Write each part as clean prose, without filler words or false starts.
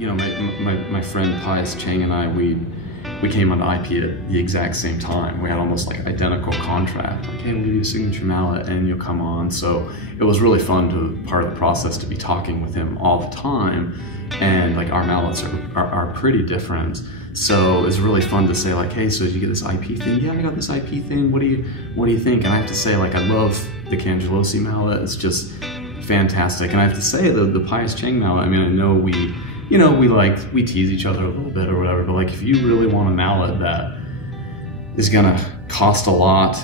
you know, my friend Pius Chang and I, we came onto IP at the exact same time. We had almost like identical contract. Like, hey, we'll give you a signature mallet and you'll come on. So it was really fun to, part of the process, to be talking with him all the time. And like our mallets are pretty different. So it's really fun to say like, hey, so did you get this IP thing? Yeah, I got this IP thing. What do you think? And I have to say, like, I love the Cangelosi mallet. It's just fantastic. And I have to say the Pius Chang mallet, I mean, I know we tease each other a little bit or whatever, but like if you really want a mallet that is gonna cost a lot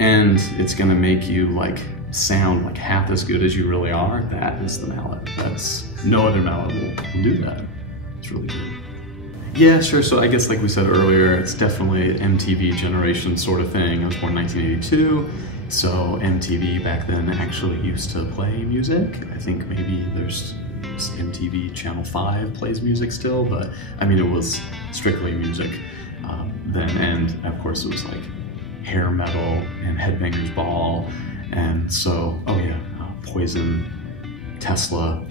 and it's gonna make you like sound like half as good as you really are, that is the mallet. No other mallet will do that. It's really good. Yeah, sure. So I guess like we said earlier, it's definitely an MTV generation sort of thing. I was born in 1982. So MTV back then actually used to play music. I think maybe there's MTV Channel 5 plays music still, but I mean, it was strictly music then. And of course it was like hair metal and Headbangers Ball. And so, oh yeah, Poison, Tesla,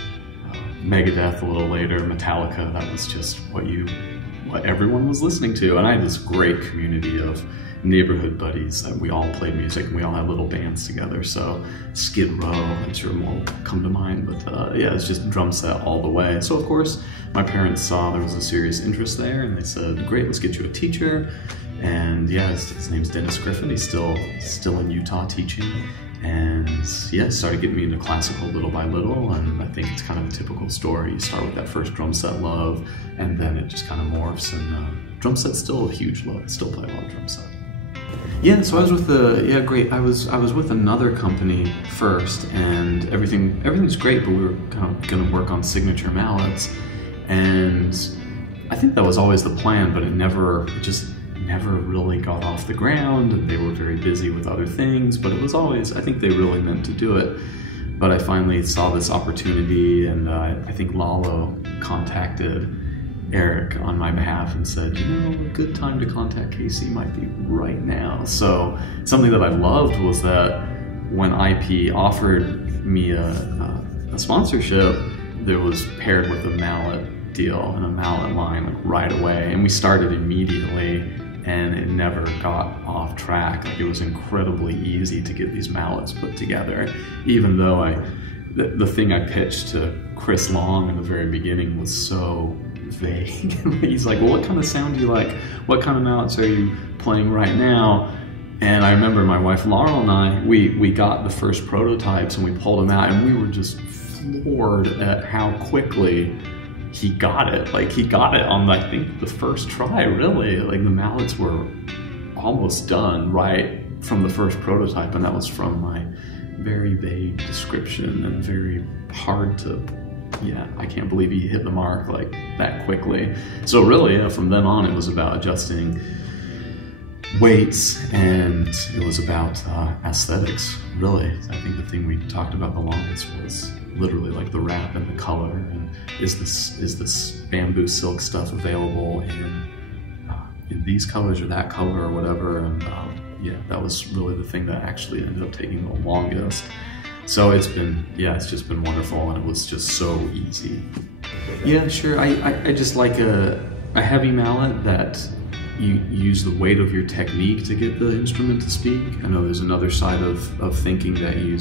Megadeth a little later, Metallica, that was just what everyone was listening to. And I had this great community of neighborhood buddies that we all played music and we all had little bands together. So Skid Row, I'm sure more will come to mind, but yeah, it's just drum set all the way. So of course my parents saw there was a serious interest there and they said, great, let's get you a teacher. And yeah, his name's Dennis Griffin. He's still in Utah teaching. And yeah, started getting me into classical little by little, and I think it's kind of a typical story. You start with that first drum set love, and then it just kind of morphs, and drum set's still a huge love. I still play a lot of drum set. Yeah, so I was with I was with another company first, and everything's great, but we were kind of gonna work on signature mallets, and I think that was always the plan, but it just never really got off the ground, and they were very busy with other things, but it was always, I think they really meant to do it. But I finally saw this opportunity, and I think Lalo contacted Eric on my behalf and said, you know, a good time to contact Casey might be right now. So something that I loved was that when IP offered me a sponsorship, there was paired with a mallet deal and a mallet line like right away, and we started immediately. And it never got off track. Like, it was incredibly easy to get these mallets put together, even though the thing I pitched to Chris Long in the very beginning was so vague. He's like, well, what kind of sound do you like? What kind of mallets are you playing right now? And I remember my wife Laurel and I, we got the first prototypes and we pulled them out, and we were just floored at how quickly he got it. Like, he got it on, I think, the first try, really. Like, the mallets were almost done right from the first prototype, and that was from my very vague description and very hard to, yeah, I can't believe he hit the mark like that quickly. So really, from then on, it was about adjusting weights, and it was about aesthetics, really. I think the thing we talked about the longest was literally like the wrap and the color, and is this bamboo silk stuff available in these colors or that color or whatever. And yeah, that was really the thing that actually ended up taking the longest. So it's just been wonderful, and it was just so easy. Yeah, sure. I just like a heavy mallet that you use the weight of your technique to get the instrument to speak. I know there's another side of thinking that you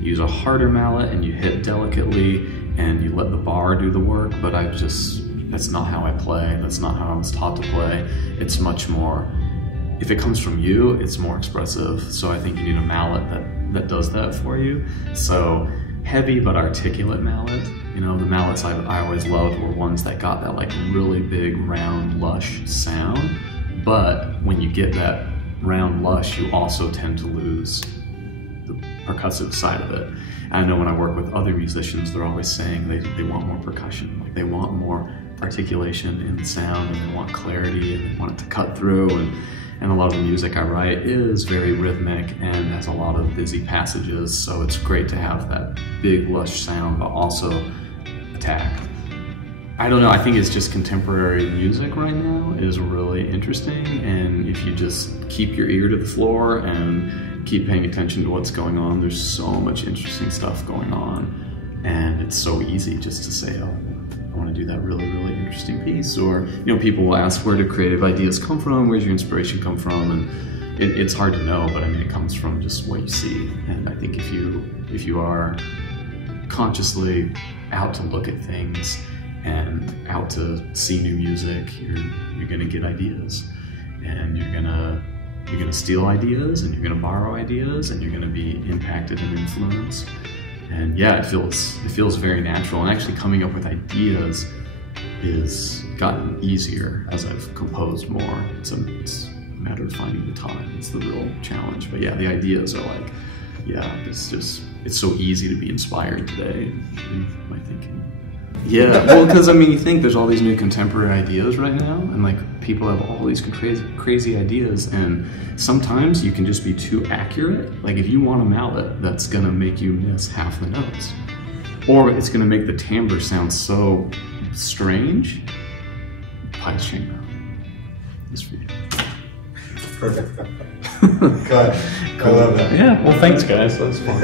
use a harder mallet and you hit delicately and you let the bar do the work, but that's not how I play. That's not how I was taught to play. It's much more, if it comes from you, it's more expressive. So I think you need a mallet that does that for you. So heavy but articulate mallet. You know, the mallets I always loved were ones that got that like really big, round, lush sound. But when you get that round lush, you also tend to lose the percussive side of it. I know when I work with other musicians, they're always saying they want more percussion. Like, they want more articulation in the sound, and they want clarity, and they want it to cut through. And a lot of the music I write is very rhythmic and has a lot of busy passages. So it's great to have that big, lush sound, but also attack. I don't know, I think it's just contemporary music right now is really interesting, and if you just keep your ear to the floor and keep paying attention to what's going on, there's so much interesting stuff going on. And it's so easy just to say, oh, I want to do that really, really interesting piece. Or, you know, people will ask, where do creative ideas come from? Where's your inspiration come from? And it's hard to know, but I mean, it comes from just what you see. And I think if you are consciously out to look at things and out to see new music, you're gonna get ideas, and you're gonna steal ideas, and you're gonna borrow ideas, and you're gonna be impacted and influenced. And yeah, it feels very natural. And actually coming up with ideas is gotten easier as I've composed more. It's a matter of finding the time. It's the real challenge. But yeah, the ideas are like, yeah, it's so easy to be inspired today in my thinking. Yeah, well, because I mean, you think there's all these new contemporary ideas right now, and like people have all these crazy ideas, and sometimes you can just be too accurate. Like if you want a mallet that's gonna make you miss half the notes, or it's gonna make the timbre sound so strange, pious chainmail is for you. Perfect. Good. I love that. Yeah, well, thanks guys, that's fun.